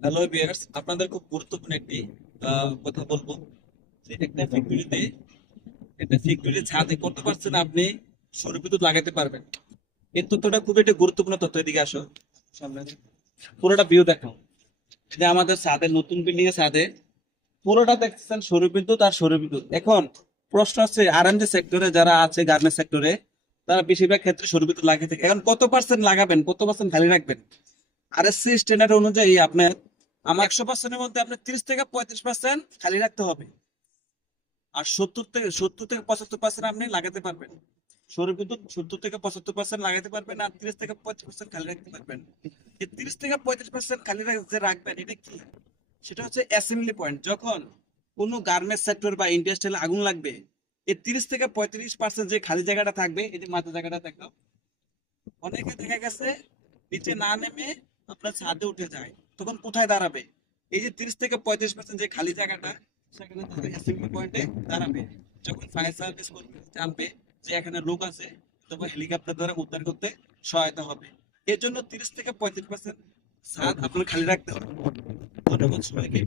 Hello viewers, আপনাদের খুব গুরুত্বপূর্ণ একটি কথা বলবো যে একটা ফ্যাক্টরি ছাদে কত পার্সেন্ট আপনি সৌর বিদ্যুৎ লাগাতে পারবেন। এই তথ্যটা খুব একটা গুরুত্বপূর্ণ তথ্য। এদিকে আসো, সামনে আসো। পুরোটা ভিউ দেখো। যে আমাদের ছাদে, নতুন বিল্ডিং এর ছাদে পুরোটা দেখতেছেন সৌর বিদ্যুৎ আর সৌর বিদ্যুৎ। এখন প্রশ্ন হচ্ছে আরএমজি সেক্টরে যারা আছে, গার্মেন্টস সেক্টরে, তারা বেশিরভাগ ক্ষেত্রে সৌর বিদ্যুৎ লাগিয়ে থাকে। এখন কত পার্সেন্ট লাগাবেন, কত পার্সেন্ট খালি রাখবেন? আরএসসি স্ট্যান্ডার্ড অনুযায়ী আপনার 100%-এর মধ্যে আপনার 30 থেকে 35% খালি রাখতে হবে। আর 70 থেকে 75% আপনি লাগাতে পারবেন। সৌর বিদ্যুৎ 70 থেকে 75% লাগাতে পারবেন, আর 30 থেকে 35% খালি রাখতে পারবেন। এই 30 থেকে 35% খালি যে রাখবেন, এটা কি? সেটা হচ্ছে অ্যাসেম্বলি পয়েন্ট। যখন কোনো গার্মেন্টস সেক্টর বা ইন্ডাস্ট্রিয়াল আগুন লাগবে, এই 30 থেকে 35% যে খালি জায়গাটা থাকবে, এই যে মাথা জায়গাটা থাকবে, অনেকে দেখা গেছে নিচে না নেমে আপনার ছাদে উঠে যায়। তখন কোথায় দাঁড়াবে? এই যে 30 থেকে 35% যে খালি জায়গাটা, সেখানে তাদের অ্যাসেম্বলি পয়েন্টে দাঁড়াবে। যখন ফায়ার সার্ভিস কর্মী জানবে যে এখানে লোক আছে, তখন হেলিকপ্টার দ্বারা উদ্ধার করতে সহায়তা হবে। এর জন্য 30 থেকে 35% ছাদ আপনার খালি রাখতে হবে। ধন্যবাদ সবাইকে।